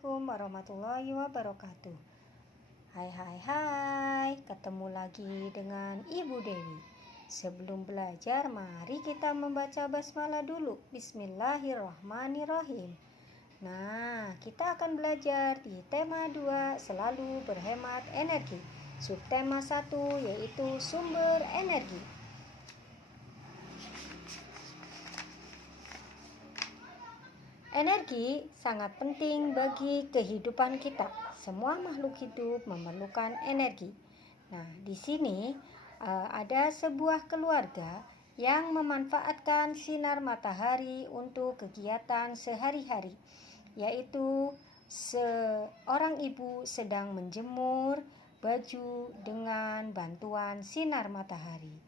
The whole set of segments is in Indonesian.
Assalamualaikum warahmatullahi wabarakatuh. Hai, ketemu lagi dengan Ibu Dewi. Sebelum belajar, mari kita membaca basmalah dulu. Bismillahirrahmanirrahim. Nah, kita akan belajar di tema 2, selalu berhemat energi. Subtema 1 yaitu sumber energi. Energi sangat penting bagi kehidupan kita. Semua makhluk hidup memerlukan energi. Nah, di sini ada sebuah keluarga yang memanfaatkan sinar matahari untuk kegiatan sehari-hari, yaitu seorang ibu sedang menjemur baju dengan bantuan sinar matahari.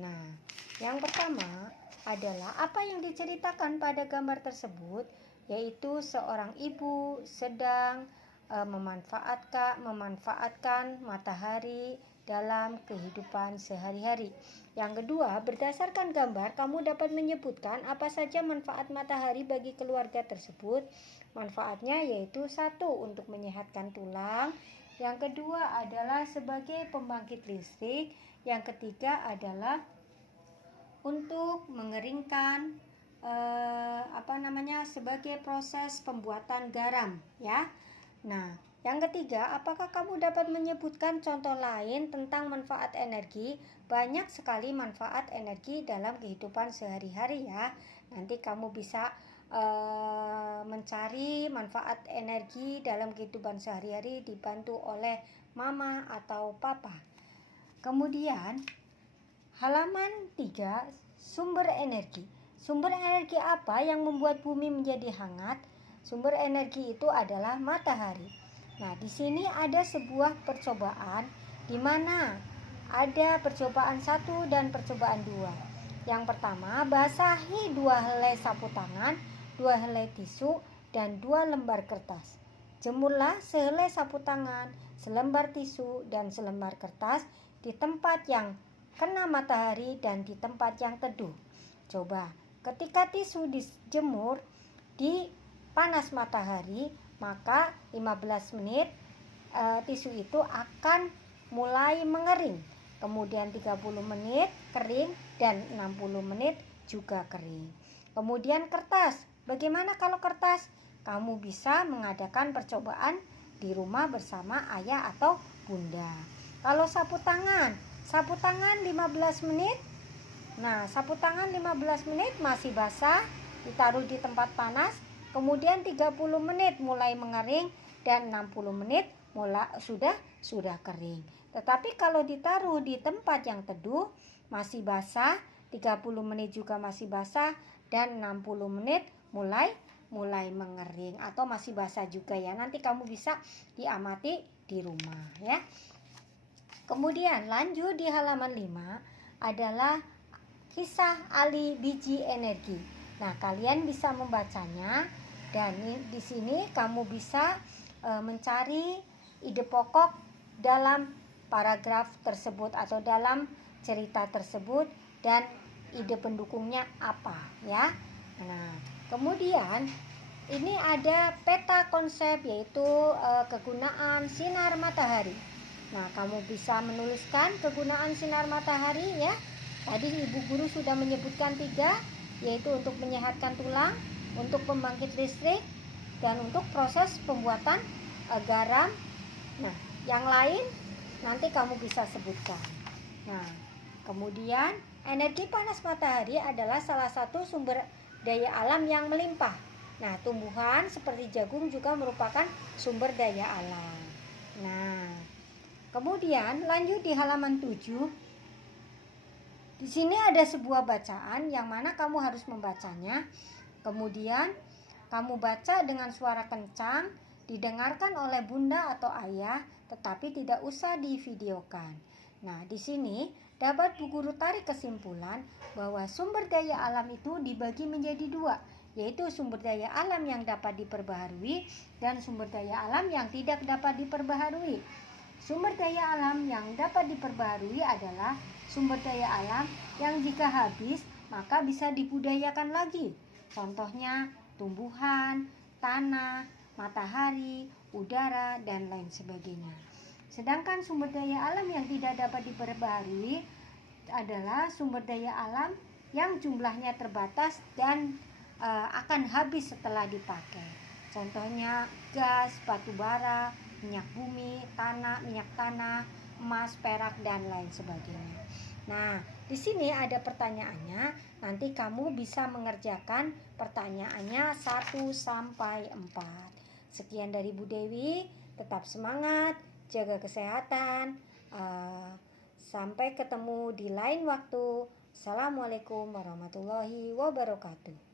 Nah, yang pertama adalah apa yang diceritakan pada gambar tersebut, yaitu seorang ibu sedang memanfaatkan matahari dalam kehidupan sehari-hari. Yang kedua, berdasarkan gambar kamu dapat menyebutkan apa saja manfaat matahari bagi keluarga tersebut. Manfaatnya yaitu 1, untuk menyehatkan tulang. Yang kedua adalah sebagai pembangkit listrik. Yang ketiga adalah untuk mengeringkan sebagai proses pembuatan garam, ya. Nah, yang ketiga, apakah kamu dapat menyebutkan contoh lain tentang manfaat energi? Banyak sekali manfaat energi dalam kehidupan sehari-hari, ya. Nanti kamu bisa mencari manfaat energi dalam kehidupan sehari-hari dibantu oleh mama atau papa. Kemudian halaman 3, sumber energi. Sumber energi apa yang membuat bumi menjadi hangat? Sumber energi itu adalah matahari. Nah, di sini ada sebuah percobaan di mana ada percobaan 1 dan percobaan 2. Yang pertama, basahi 2 helai sapu tangan, 2 helai tisu, dan 2 lembar kertas. Jemurlah sehelai sapu tangan, selembar tisu, dan selembar kertas di tempat yang kena matahari dan di tempat yang teduh. Coba, ketika tisu dijemur di panas matahari, maka 15 menit tisu itu akan mulai mengering. Kemudian 30 menit kering dan 60 menit juga kering. Kemudian kertas. Bagaimana kalau kertas? Kamu bisa mengadakan percobaan di rumah bersama ayah atau bunda. Kalau sapu tangan 15 menit. Nah, sapu tangan 15 menit masih basah, ditaruh di tempat panas, kemudian 30 menit mulai mengering dan 60 menit sudah kering. Tetapi kalau ditaruh di tempat yang teduh masih basah, 30 menit juga masih basah dan 60 menit mulai mengering atau masih basah juga, ya. Nanti kamu bisa diamati di rumah, ya. Kemudian lanjut di halaman 5 adalah kisah Ali biji energi. Nah, kalian bisa membacanya dan di sini kamu bisa mencari ide pokok dalam paragraf tersebut atau dalam cerita tersebut dan ide pendukungnya apa, ya. Nah, kemudian ini ada peta konsep yaitu kegunaan sinar matahari. Nah, kamu bisa menuliskan kegunaan sinar matahari, ya. Tadi ibu guru sudah menyebutkan 3, yaitu untuk menyehatkan tulang, untuk pembangkit listrik, dan untuk proses pembuatan garam. Nah, yang lain nanti kamu bisa sebutkan. Nah, kemudian energi panas matahari adalah salah satu sumber daya alam yang melimpah. Nah, tumbuhan seperti jagung juga merupakan sumber daya alam. Nah, kemudian lanjut di halaman 7. Di sini ada sebuah bacaan yang mana kamu harus membacanya. Kemudian kamu baca dengan suara kencang, didengarkan oleh bunda atau ayah, tetapi tidak usah divideokan. Nah, di sini dapat Bu Guru tarik kesimpulan bahwa sumber daya alam itu dibagi menjadi 2, yaitu sumber daya alam yang dapat diperbaharui dan sumber daya alam yang tidak dapat diperbaharui. Sumber daya alam yang dapat diperbaharui adalah sumber daya alam yang jika habis maka bisa dibudayakan lagi. Contohnya tumbuhan, tanah, matahari, udara, dan lain sebagainya. Sedangkan sumber daya alam yang tidak dapat diperbarui adalah sumber daya alam yang jumlahnya terbatas dan akan habis setelah dipakai. Contohnya gas, batu bara, minyak bumi, minyak tanah, emas, perak, dan lain sebagainya. Nah, di sini ada pertanyaannya. Nanti kamu bisa mengerjakan pertanyaannya 1 sampai 4. Sekian dari Bu Dewi. Tetap semangat, jaga kesehatan. Sampai ketemu di lain waktu. Assalamualaikum warahmatullahi wabarakatuh.